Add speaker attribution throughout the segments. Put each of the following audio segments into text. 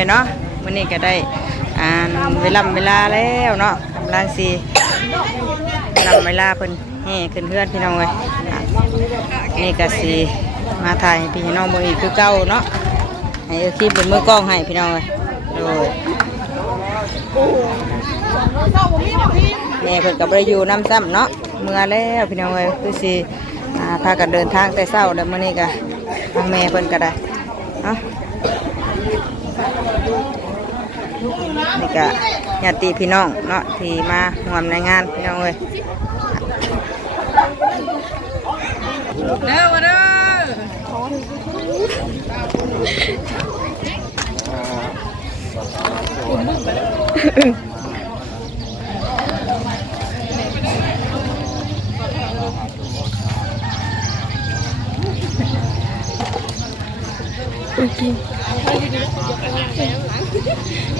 Speaker 1: อยเนาะมื้อนี้ก็ได้อ่านเวลาเวลาแล้วเนาะกำลังสินำเวลาเพิ่นแห่ขึ้นเพื่อนพี่น้องเอ้ยนี่ก็สิมาถ่ายพี่น้องเบิ่งอีกคือเก่าเนาะให้คลิปเป็นมือกล้องให้พี่น้องเอ้ยโดยแม่เพิ่นก็บ่ได้อยู่น้ำซ้ำเนาะเมื่อแล้วพี่น้องเอ้ยคือสิอ่าพากันเดินทางแต่เช้าแล้วมื้อนี้ก็ทางแม่เพิ่นก็ได้เนาะ นี่ก็ญาติพี่น้องเนาะที่มาร่วมในงานพี่น้องเอ้ยเด้อมาเด้อมืดเ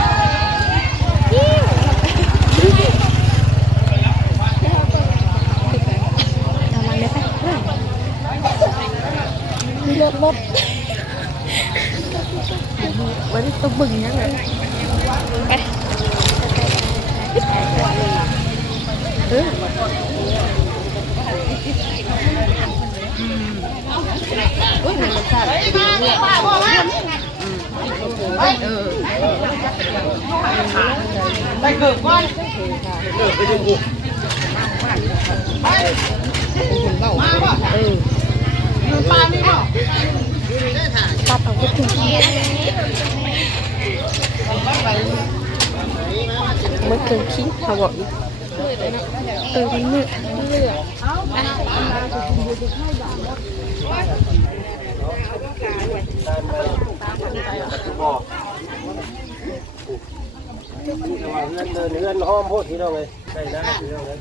Speaker 1: กินขี้เขาบอกเออมันมืด
Speaker 2: เดินเงินห้อมโพดพี่น้อเลยใช่นะพี่น้องเลย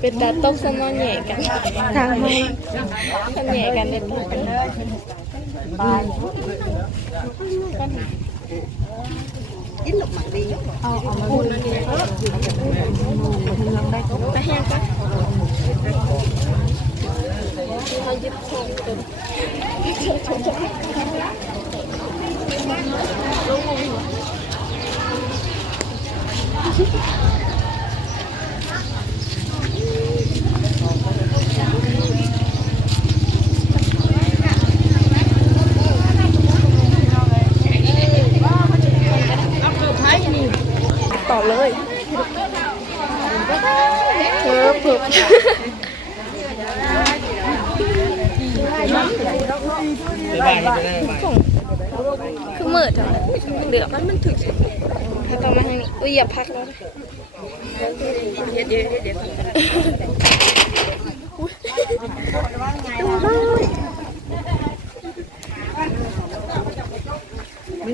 Speaker 3: เป็นตาต้มสมอนแหย่กันทางห้องกันแหย่กันเด็ดกัน chín lục mặn đi ờ ờ buồn nó đi thường đây cũng heo cái thôi giúp xong rồi luôn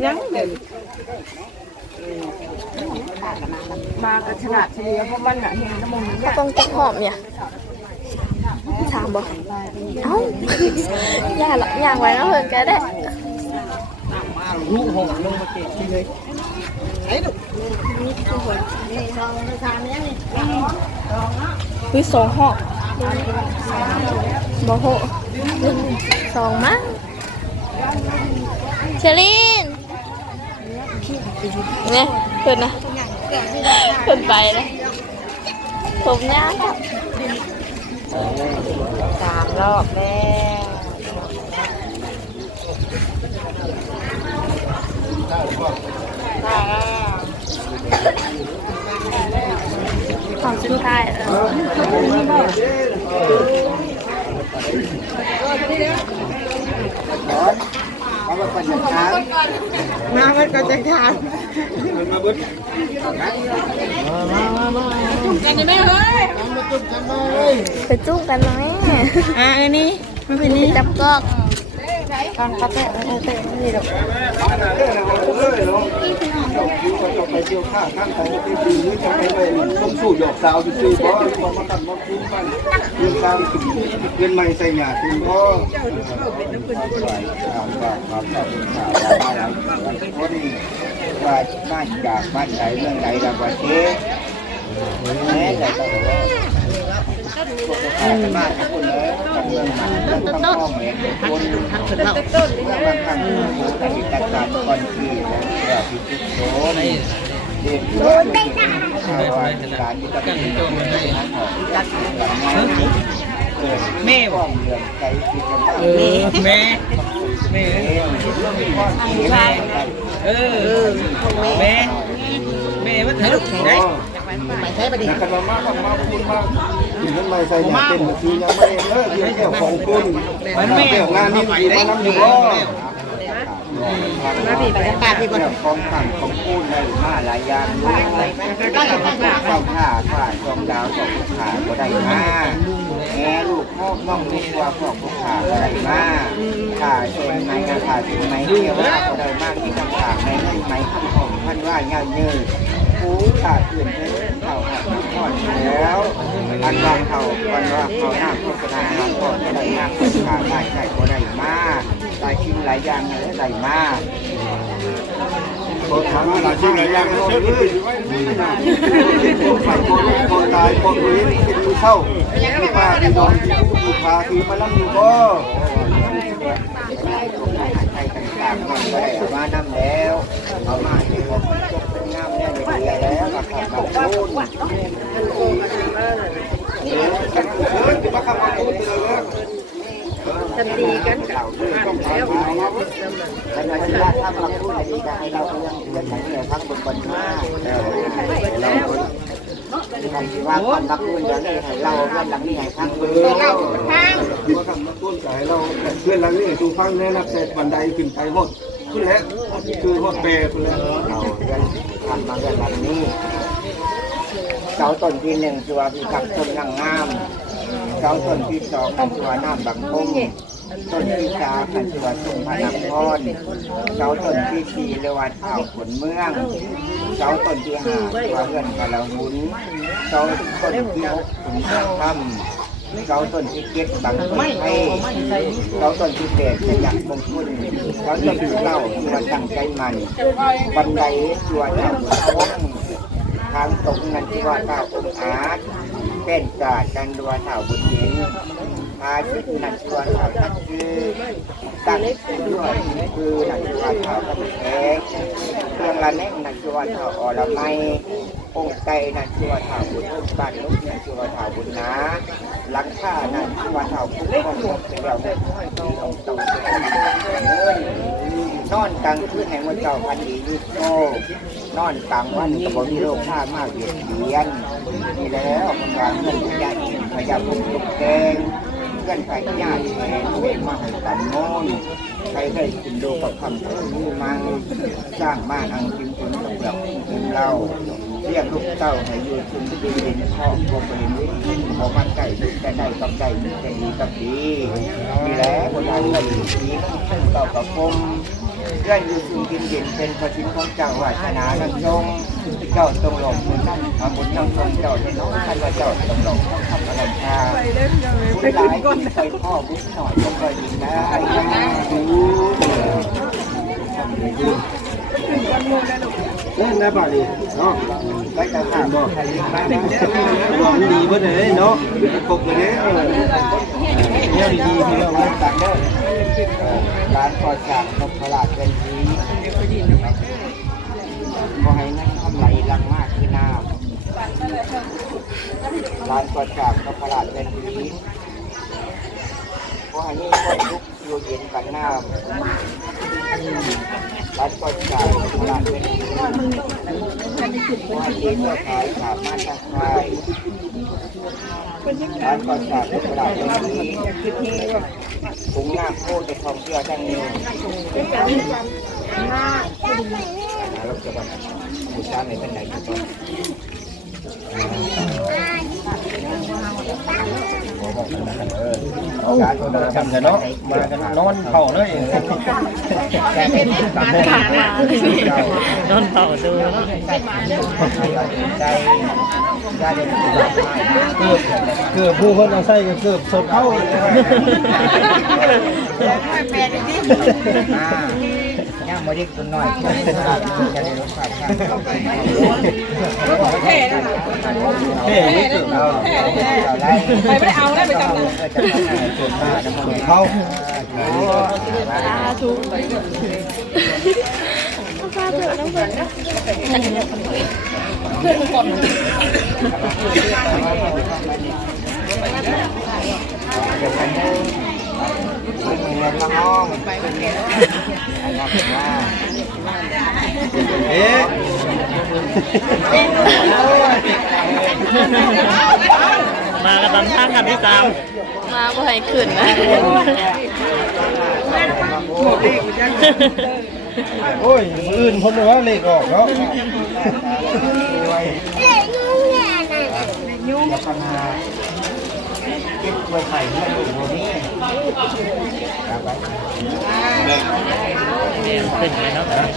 Speaker 3: ยั
Speaker 1: งเดี๋ยวมากระฉลาดเฉลียวเพราะมันอะเห็นน้ำมัน
Speaker 3: ก็ต้องจักหอมเนี่ยถามบอกเอ้าอย่าหรอกอย่างไว้นะเพิ่นก็ได้
Speaker 2: ลูกหงลงมาเก็บที่เลย
Speaker 3: วิสองหอกบอโหสองมั้งเชลิน เนี่ยเพิ่นนะเพิ่นไปเลยผมยาว
Speaker 1: สามรอบแล้วได้แล้ว
Speaker 3: ของสุดท้ายแล้ว
Speaker 2: มาก่อนจะทาน
Speaker 1: มาเมื่ก่นจะทาน
Speaker 2: มาบุญมามามาจุ่ม
Speaker 1: กันยังไม่เฮ้ยมาจุ่มกันเล
Speaker 2: ย
Speaker 3: ไปจุ่มกันไหม
Speaker 1: อะอันนี้มันเป็นนี่
Speaker 3: จับกอก
Speaker 1: ตอนเขาเตะเตะนี่หรอก
Speaker 2: เลยเนาะเราไปเที่ยวข้าข้างไทยไปดูนี่จะไปไปต้องสู้หยอกสาวซื่อๆเพราะมามากันมาคุ้มกันเรื่องสาวถึงเงินใหม่ใส่หยาถึงพ่อครับครับครับครับพอดี
Speaker 4: ว่าบ้านจากบ้านใดเมืองใดเราว่าเจ๊แม่แต่ก็บอกว่าพวกข้าจะมาทุกคนเลยกับเมืองใหม่เมืองต้องห้องเหมือนคนเมื่อบางครั้งผู้ปฏิบัติการก่อนที่แล้วพิจิตรโสเด็กที่ว่าเป็นข่าวการที่จะเป็นตัวมันได้ของจัดการงานเกิดแม่บอกเรื่องใจคิดกันว่า
Speaker 2: แม่แม่
Speaker 4: แม่
Speaker 2: เออแม่แม่มันให้ลูกไหน
Speaker 4: นะครับมามามาพูดมา ถึงมันไม่ใส่เนี่ยเป็นคือยังไม่เลิกเกี่ยวของคุณมันไม่เกี่ยวงานนี่ดีมาน้ำหนึ่งล้อมาพี่ไปป้าพี่บนของขังของพูดเลยมาหลายอย่างเข้าข่าข่าจองดาวสองขาก็ได้มาแง่ลูกพ่อน้องลูกว่าพ่อผู้ขาก็ได้มาขาเองไหมขาถึงไหมเที่ยวก็ได้มากที่ทางขาในให้ไหมข้ามของพันว่าเงาเนื้อ ขาดเอื่นเพื่เขาหักทุกทอดแล้ว อันวางเขาวันว่าเขาหน้าโฆษณาหาก่อนก็ได้มากคนขาดได้ใช่ก็ได้มากหลายชิ้นหลายอย่างเลยได้มากคนทำหลายชิ้นหลายอย่างเลยชื่อผู้ใคนคนตายคนนี้เป็นผู้เช่าผู้พาที่นอนผู้พาคือมาล้ำอยู่ก็ใครต่างๆก็ได้มานำแล้วเอามาที่ผมเป็นงามเนี่ยดีแล้วกับ ของเราพูดจะตีกันเราต้องไปแล้วแต่ในที่ว่าถ้าเราพูดอะไรกันให้เรายังยังไหนเนี่ยทั้งบนบนมากเราใครที่ว่าความรักพูดอย่างนี้ให้เราเพื่อนหลังนี้ให้ทั้งบนเราทั้งว่าคำมาต้นใจเราเพื่อนหลังนี้จูฟังแน่นับเสร็จบันไดขึ้นไปหมดขึ้นแล้วคือหมดเปรย์ขึ้นแล้วเราเพื่อนทำมาเพื่อนหลังนี้ เสาต้นที่หนึ่งคือว่าพิทักษ์ต้นนางงามเสาต้นที่สองคือว่าน้ำบังคงต้นที่สามคือว่าสุพรรณพรเสาต้นที่สี่เรียกว่าเท่าขนเมืองเสาต้นที่ห้าคือว่าเรือนกะละหุนเสาต้นที่หกขุนทำเสาต้นที่เจ็ดบังต้นไทยเสาต้นที่แปดขยักมงคลเสาต้นที่เก้าคือว่าตั้งใจมันบันไดคือว่าเจ้าบุญวง ทางตรงนั้นคือว่าเจ้าองค์อาจเป็นกาดกันดัวเสาบุญเย็นพาชิดนักชัวเสาทัดคือตั้งด้วยคือนักชัวเสาทัดเอกเครื่องละเน่งนักชัวเสาอรไมองค์ไก่นักชัวเสาบุญบ้านลุกนักชัวเสาบุญนาหลังคานักชัวเสาบุญของผมเดียวที่องค์ตรงนอนกลางคืนแห่งวันเจ้าพันดียุโต นอนกลางวันกับบมีโรคผ้ามากเบียดเบียนนี่แล้วมันวางเงินพยาธิพยาบุญลูกแดงเงินไผ่ญาติแหนเป็นมาให้ตันโมนใครได้กินดูกับคำพูดมังสร้างบ้านอังกินคุณกับแบบเราเรียกลูกเต้าให้อยู่คุณที่ดีเห็นพ่อพ่อเป็นวิธีพอมันไก่จะได้กับไก่จะดีกับดีนี่แหละคนไทยเงินดีเต่ากับคม พื่อนอยู่ชุมกินเย็นเป็นพระชินของเจ้าวาสนาทั้งทรงเจ้าตรงหลงบุญทำบุญทั้งทรงเจ้าเป็นน้องท่านว่าเจ้าตรงหลงต้องทำอะไรชาบุญหลายไปพ่อบุญหน่อยก็เคยยินได้เล่นได้ป่ะดิเนาะได้แต่ถามบอกบอกดีเพื่อนเลยเนาะปกเลยเนี่ยดีๆพี่น้องต่างเด้อ ร้านคอจากนพราชเป็นทีขอให้นั่งทำไหลลังมากคือน้ำร้านคอจากนพราชเป็นทีขอให้นี่คนลุกอยู่เย็นกันน้ำร้านคอจากนพราชเป็นทีขอให้ที่เพื่อขายสามารถทักทาย ร้านก่อนจากนพราชเป็นทีผมหน้าโคตรจะทองเพื่อทั้งนี้แล้วจะแบบผู้ชายในเป็นไหนกันบ้าง การตันาทำกัเนาะมากันนอนเข่าเลย
Speaker 5: นอนเข่าดูเนาะ
Speaker 4: เกื
Speaker 2: อบผู้คนเอาใส่กเกือบสดเข้า
Speaker 4: อีกย่า
Speaker 5: มาดิกตัวน้อยจะได้รสชาติ แค่นะแค่ไม่ถึงเราแค่ไม่ได้เอาได้ไปจำนะเขา
Speaker 3: สาธุฟ้าเปิดน้ำเปิดนะเพื่อนคน
Speaker 4: ไปเรียนละ
Speaker 5: ห้องไปเรียนละห้อง เมา
Speaker 4: กันตามทางกันที่ตาม
Speaker 3: มาบ่ให้ขึ้นนะ
Speaker 5: โอ้ยอื่นผมเลยว่าเลขออกเนาะ
Speaker 4: ยุ่งเนี่ยนะยุ่งเก็
Speaker 6: บไว้
Speaker 1: ไข่ไม่อยู่นี้ Đèn tinh này nó hả?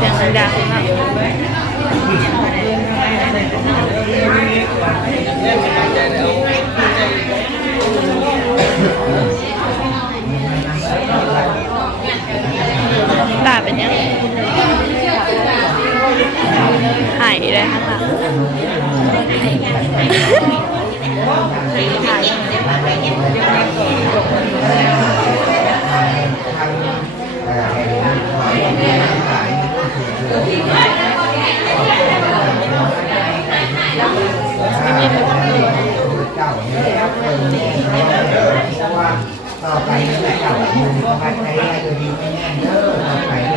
Speaker 1: Chẳng đa
Speaker 5: cũng không? เป็นยัหายเลยข้างหงต่อไปจะกลับมาดูว่าใครได้ดีไม่แน่เด้อต่อไป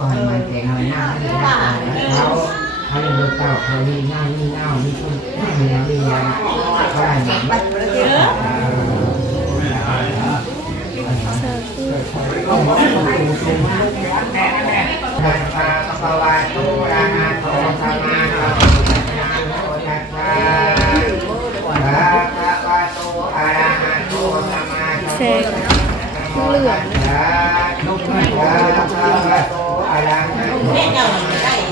Speaker 5: ก่อนมันแข็งเลยหน้เที่เรา ให้เลิกเก่าเขามีง่ามีเงามีคนมีน้ำมีน้ำได้ไหมบัตรเลยเด้อทางตาสวาตุรานาโตสมาโตนาโตยัตตาพระพระวาตุอาราหาโตสมาโตเสกเหลืองพระพระวาตุอาราหาโต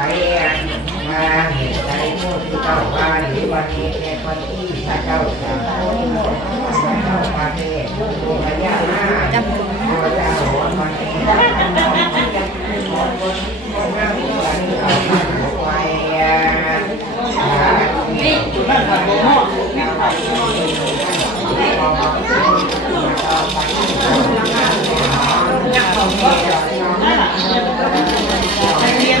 Speaker 5: มาเห็นใดโมที่เจ้าว่าหรืวันนี้แค่วันที่พระเจ้าสามคนเจ้ามาเทศผู้พญานาคเจ้าหัวมาเทศนักของก็นั่นแหละนักเรียน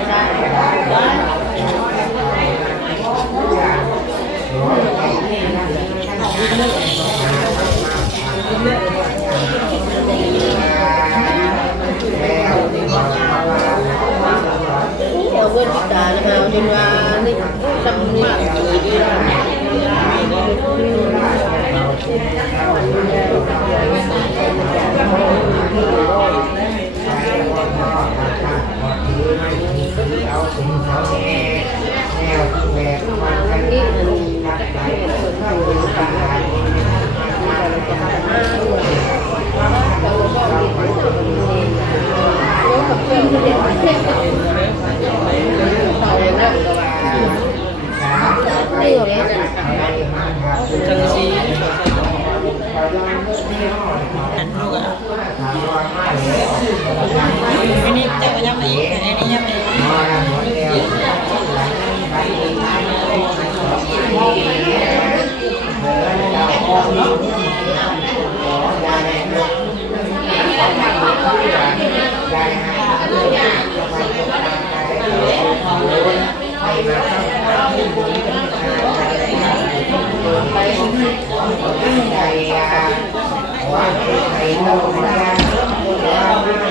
Speaker 5: đường
Speaker 4: ấy Trần gì Ảnh luôn ạ Anh đi
Speaker 5: chơi với nhau mày Anh đi nhau mày Hãy
Speaker 4: subscribe cho kênh Ghiền Mì Gõ Để không bỏ lỡ những video hấp dẫn cái này à, thầy thầy thầy thầy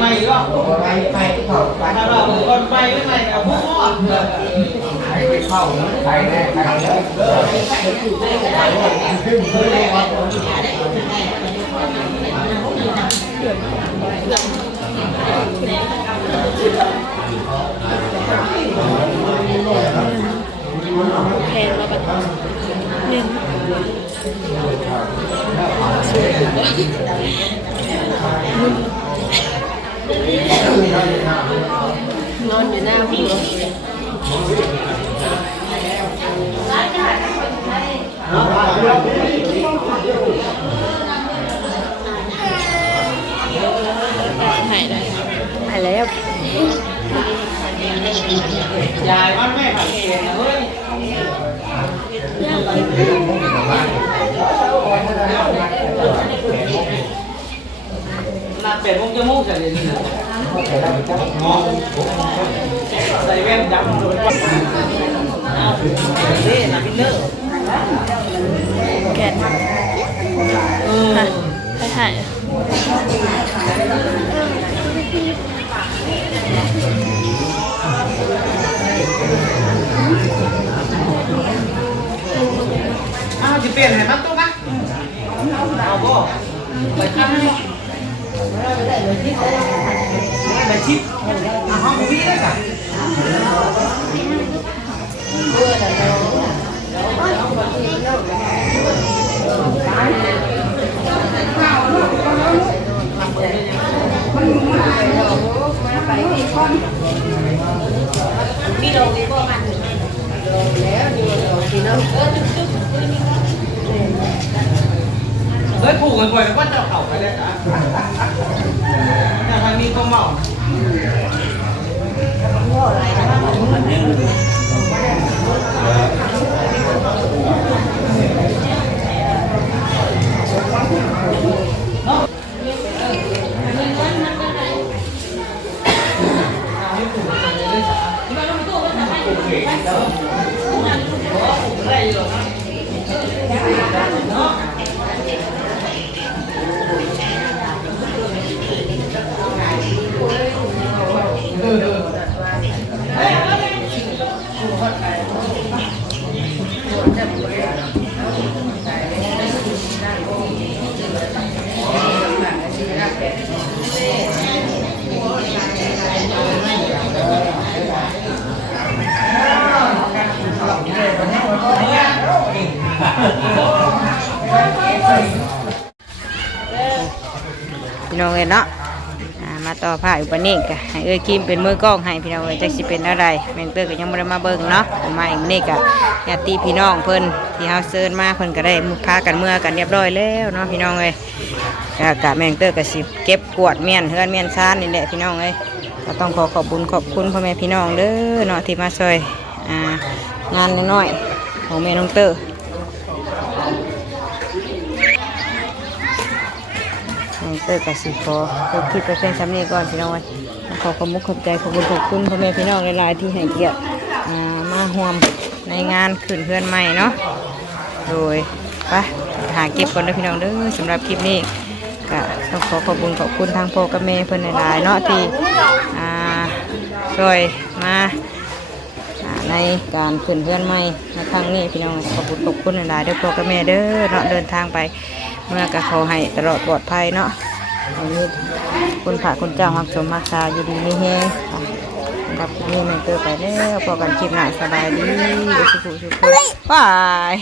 Speaker 5: mày đúng không mày mày cái khẩu mày là con mày với mày là
Speaker 3: bố mày cái khẩu mày này mày đấy Hèn là bật Nhưng Hãy subscribe cho kênh Ghiền Mì Gõ Để không bỏ lỡ những video hấp dẫn
Speaker 1: หายแล้ว
Speaker 4: ยายมันไม่ผักเองนะเฮ้ยน่าเป็ดมุกจะมุกจะเลยนี่นะ ใส่แว่นดำโดนว่าเล่นะพี่เลิก
Speaker 3: แกน
Speaker 4: เออ
Speaker 3: ไปถ่าย
Speaker 4: อ้าวจะเปลี่ยนให้มันตุ๊กนะเอาบ่ไปชิปไปชิปอะห้องพี่ได้จ้ะเฮ้ยผูกกันก่อนแล้วก็จะเข่าไปเลยนะแต่ทางนี้
Speaker 1: พี่น้องเอ้ยเนาะมาต่อผ้าอุปนิกะให้เอ้ยคิมเป็นมือกล้องให้พี่น้องเอ้ยจักสิเป็นอะไรแมงเตอร์ก็ยังบ่ได้มาเบิ่งเนาะมาอีกนี่กะญาติพี่น้องเพิ่นที่เฮาเชิญมาเพิ่นก็ได้มุพากันเมื่อกันเรียบร้อยแล้วเนาะพี่น้องเอ้ยกะกะแมงเตอร์ก็สิเก็บกวดเมียนเฮือนเมียนซานนี่แหละพี่น้องเอ้ยก็ต้องขอขอบคุญขอบคุณพ่อแม่พี่น้องเด้อเนาะที่มาช่วยงานน้อยๆของแม่น้องเตอร์ น้อง เตอร์กับสิขอจบคลิปไปเพียงซ้ำนี้ก่อนพี่น้องไว้ขอขอบมุกขอบใจขอบคุณขอบคุณพ่อแม่พี่น้องหลายๆที่ให้เกียรติมาห่วมในงานขึ้นเพื่อนใหม่เนาะโดยไปหาเก็บก่อนเด้พี่น้องเด้อสำหรับคลิปนี้ก็ต้องขอขอบคุณขอบคุณทางพ่อกับแม่เพื่อนหลายๆเนาะที่อ่าช่วยมาในการขึ้นเพื่อนใหม่ในครั้งนี้พี่น้องขอบคุณขอบคุณหลายๆด้อพ่อกับแม่เด้อเนาะเดินทางไป เมื่อก็ขอให้ตลอดปลอดภัยเนาะ คุณพระคุณเจ้าหักสมมักษาอยู่ดีไม่แห้งค่ะรับคลิปนี้แม่เตอร์ไปแล้วพอกันคลิปหน้าสบายดีสุขสุขบาย